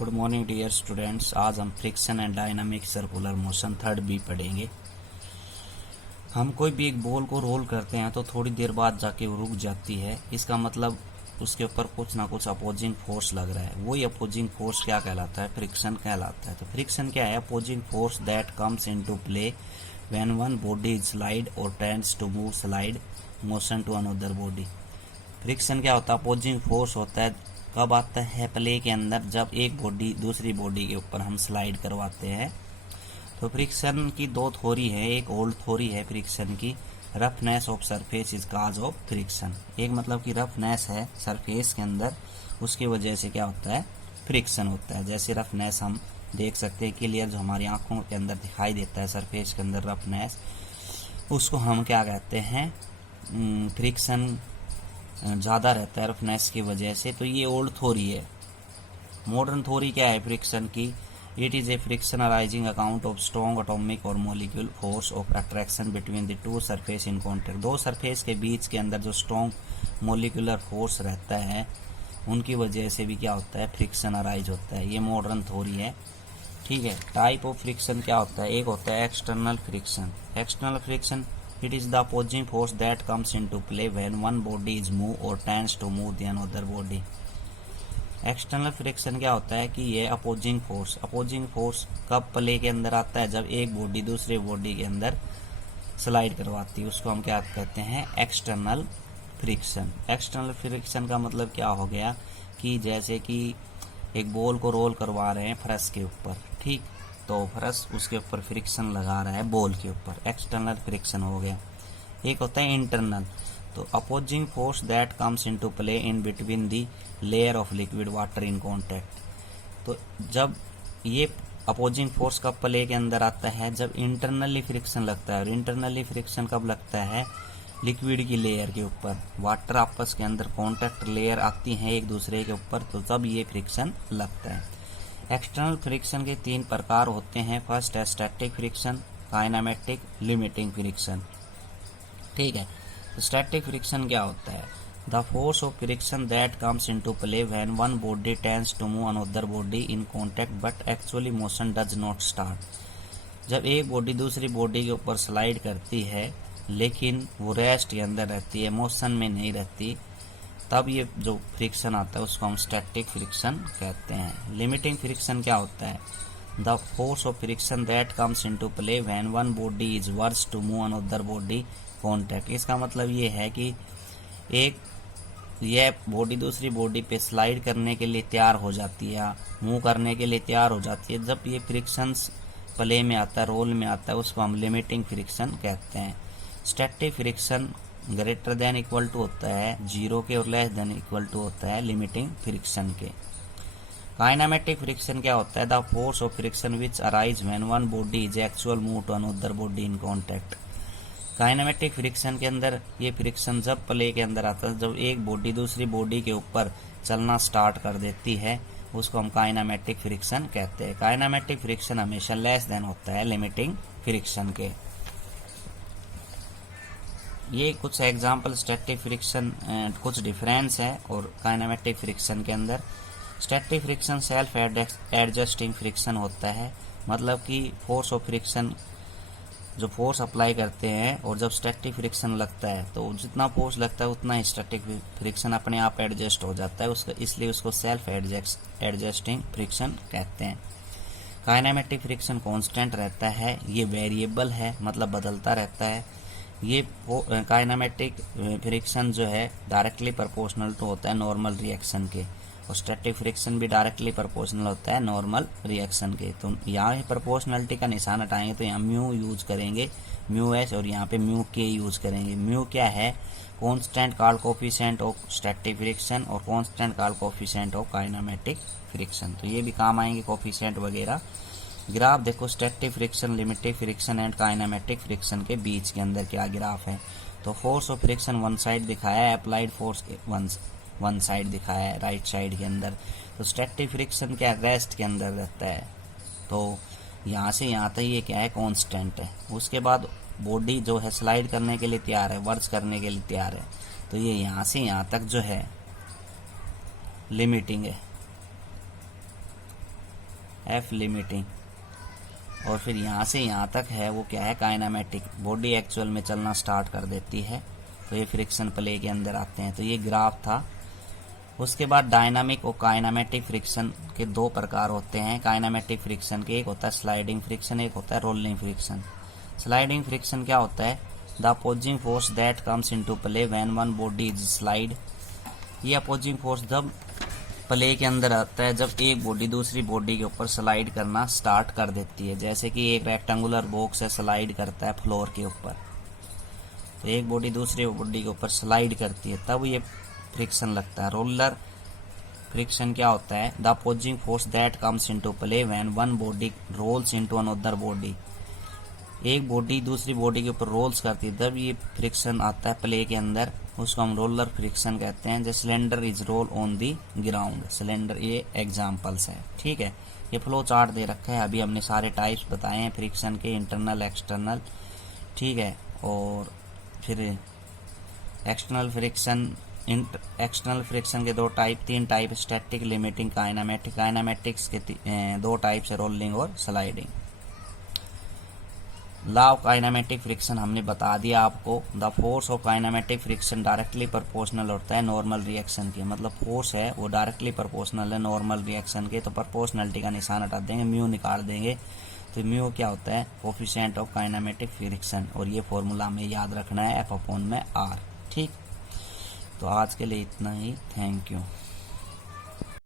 Good morning dear students. आज हम friction and dynamic circular motion third b पढ़ेंगे। हम कोई भी एक बॉल को रोल करते हैं तो थोड़ी देर बाद जाके वो रुक जाती है। इसका मतलब उसके ऊपर कुछ ना कुछ अपोजिंग फोर्स लग रहा है। वही अपोजिंग फोर्स क्या कहलाता है? फ्रिक्शन कहलाता है। तो फ्रिक्शन क्या है? Opposing force that comes into play when one body is slide और tends to move slide motion to another body. Friction क्या होता है? अपोजिंग फोर्स होता है। कब आता है प्ले के अंदर? जब एक बॉडी दूसरी बॉडी के ऊपर हम स्लाइड करवाते हैं। तो फ्रिक्शन की दो थ्योरी है। एक ओल्ड थ्योरी है फ्रिक्शन की, roughness of surface is cause of friction. एक मतलब कि रफनेस है सरफेस के अंदर, उसकी वजह से क्या होता है? फ्रिक्शन होता है। जैसे रफनेस हम देख सकते हैं क्लियर, जो हमारी आंखों के अंदर दिखाई देता है सरफेस के अंदर रफनेस, उसको हम क्या कहते हैं? फ्रिक्शन ज़्यादा रहता है रफनेस की वजह से। तो ये ओल्ड थ्योरी है। मॉडर्न थ्योरी क्या है फ्रिक्शन की? It is a friction arising account of strong atomic और molecule force of attraction between the two surface in contact. दो सरफेस के बीच के अंदर जो स्ट्रॉन्ग मॉलिक्यूलर फोर्स रहता है, उनकी वजह से भी क्या होता है? फ्रिक्शन अराइज होता है। ये मॉडर्न थ्योरी है। ठीक है। टाइप ऑफ फ्रिक्शन क्या होता है? एक होता है external friction. External friction it is the opposing force that comes into play when one body is move or tends to move the another body। External friction क्या होता है कि ये अपोजिंग फोर्स कब प्ले के अंदर आता है? जब एक बॉडी दूसरे बॉडी के अंदर स्लाइड करवाती है, उसको हम क्या कहते हैं? External friction. एक्सटर्नल फ्रिक्शन का मतलब क्या हो गया कि जैसे कि एक बॉल को रोल करवा रहे हैं फर्श के ऊपर, ठीक, तो फर्श उसके ऊपर फ्रिक्शन लगा रहा है बॉल के ऊपर, एक्सटर्नल फ्रिक्शन हो गया। एक होता है इंटरनल। तो opposing force that comes into play in between the layer of liquid water in contact. तो जब ये अपोजिंग फोर्स कब प्ले के अंदर आता है? जब इंटरनली फ्रिक्शन लगता है। और इंटरनली फ्रिक्शन कब लगता है? लिक्विड की लेयर के ऊपर, वाटर आपस के अंदर कांटेक्ट लेयर आती है एक दूसरे के ऊपर, तो तब ये फ्रिक्शन लगता है। एक्सटर्नल फ्रिक्शन के तीन प्रकार होते हैं। फर्स्ट है static friction, kinematic, limiting friction. ठीक है। तो स्टैटिक फ्रिक्शन क्या होता है? The force of friction that comes into play when one body tends to move another body in contact but actually motion does not start. जब एक body दूसरी body के ऊपर स्लाइड करती है लेकिन वो रेस्ट के अंदर रहती है, मोशन में नहीं रहती, तब ये जो फ्रिक्शन आता है उसको हम स्टैटिक फ्रिक्शन कहते हैं। लिमिटिंग फ्रिक्शन क्या होता है? The force of friction that comes into play when one body is worse to move another body contact. इसका मतलब ये है कि एक यह बॉडी दूसरी बॉडी पे स्लाइड करने के लिए तैयार हो जाती है या मूव करने के लिए तैयार हो जाती है, जब ये फ्रिक्शन प्ले में आता है, रोल में आता है, उसको हम लिमिटिंग फ्रिक्शन कहते हैं। Static friction greater than equal to होता है 0 के और लेस देन इक्वल टू होता है लिमिटिंग फ्रिक्शन के। काइनेमेटिक फ्रिक्शन क्या होता है? The force of friction which arise when one body is actual move to another body in contact. Kinematic friction के अंदर ये फ्रिक्शन जब प्ले के अंदर आता है, जब एक बॉडी दूसरी बॉडी के ऊपर चलना स्टार्ट कर देती है, उसको हम काइनेमेटिक फ्रिक्शन कहते हैं। काइनेमेटिक फ्रिक्शन हमेशा लेस देन होता है लिमिटिंग फ्रिक्शन के। ये कुछ एग्जाम्पल स्टैटिक फ्रिक्शन, कुछ डिफरेंस है और काइनेमेटिक फ्रिक्शन के अंदर। Static friction self adjusting friction होता है, मतलब कि फोर्स ऑफ फ्रिक्शन जो फोर्स अप्लाई करते हैं, और जब स्टैटिक फ्रिक्शन लगता है तो जितना फोर्स लगता है उतना ही स्टैटिक फ्रिक्शन अपने आप एडजस्ट हो जाता है उसका, इसलिए उसको सेल्फ एडजस्टिंग फ्रिक्शन कहते हैं। काइनेमेटिक फ्रिक्शन कांस्टेंट रहता है, ये वेरिएबल है, मतलब बदलता रहता है। ये काइनेमेटिक फ्रिक्शन जो है डायरेक्टली प्रोपोर्शनल टू होता है नॉर्मल रिएक्शन के, और स्टैटिक फ्रिक्शन भी डायरेक्टली प्रोपोर्शनल होता है नॉर्मल रिएक्शन के। तो यहाँ प्रोपोर्शनलिटी का निशान हटाएंगे तो यहाँ म्यू यूज करेंगे, म्यू एस, और यहाँ पे म्यू के यूज करेंगे। म्यू क्या है? Constant call coefficient of static friction और constant call coefficient of kinematic friction. तो ये भी काम आएंगे कोफिशिएंट वगैरह। ग्राफ देखो, static friction, limiting friction and kinematic friction के बीच के अंदर क्या ग्राफ है? तो force of friction one side दिखाया है, अप्लाइड फोर्स वन साइड दिखाया है राइट साइड के अंदर। तो स्टैटिक फ्रिक्शन क्या? रेस्ट के अंदर रहता है। तो यहाँ से यहाँ तक ये क्या है? कांस्टेंट है। उसके बाद बॉडी जो है स्लाइड करने के लिए तैयार है, वर्स करने के लिए तैयार है, तो ये यहाँ से यहाँ तक जो है लिमिटिंग है। एफ लिमिटिंग, और फिर यहाँ से यहाँ तक है वो क्या है, काइनामेटिक। बॉडी एक्चुअल में चलना स्टार्ट कर देती है तो ये फ्रिक्शन प्ले के अंदर आते हैं। तो ये ग्राफ था। उसके बाद डायनामिक और काइनामेटिक फ्रिक्शन के दो प्रकार होते हैं। काइनामेटिक फ्रिक्शन के एक होता है स्लाइडिंग फ्रिक्शन, एक होता है रोलिंग फ्रिक्शन। स्लाइडिंग फ्रिक्शन क्या होता है, the opposing force that comes into play when one body is slide. ये अपोजिंग फोर्स जब प्ले के अंदर आता है जब एक बॉडी दूसरी बॉडी के ऊपर स्लाइड करना स्टार्ट कर देती है। जैसे कि एक रेक्टेंगुलर बॉक्स है, स्लाइड करता है फ्लोर के ऊपर, तो एक बॉडी दूसरी बॉडी के ऊपर स्लाइड करती है, तब ये फ्रिक्शन लगता है। रोलर फ्रिक्शन क्या होता है, the opposing force that comes into play when one body rolls into another body. एक बॉडी दूसरी बॉडी के ऊपर रोल्स करती है तब ये फ्रिक्शन आता है प्ले के अंदर, उसको हम रोलर फ्रिक्शन कहते हैं। जैसे cylinder is roll on the ground, cylinder ये एग्जांपल्स है। ठीक है, ये फ्लो चार्ट दे रखा है। अभी हमने सारे टाइप्स बताए हैं फ्रिक्शन के, इंटरनल एक्सटर्नल। ठीक है, और फिर एक्सटर्नल फ्रिक्शन के तीन type static, limiting, kinematic. Kinematics के दो टाइप्स है, रोलिंग और sliding. Law of kinematic friction हमने बता दिया आपको। The force of kinematic friction directly proportional होता है नॉर्मल रिएक्शन के। मतलब फोर्स है वो डायरेक्टली प्रोपोर्शनल है नॉर्मल रिएक्शन के। तो प्रोपोर्शनलिटी का निशान हटा देंगे, म्यू निकाल देंगे। तो म्यू क्या होता है, कोफिशिएंट ऑफ काइनामेटिक फ्रिक्शन, और ये फॉर्मूला हमें याद रखना है, F/R। ठीक, तो आज के लिए इतना ही। Thank you.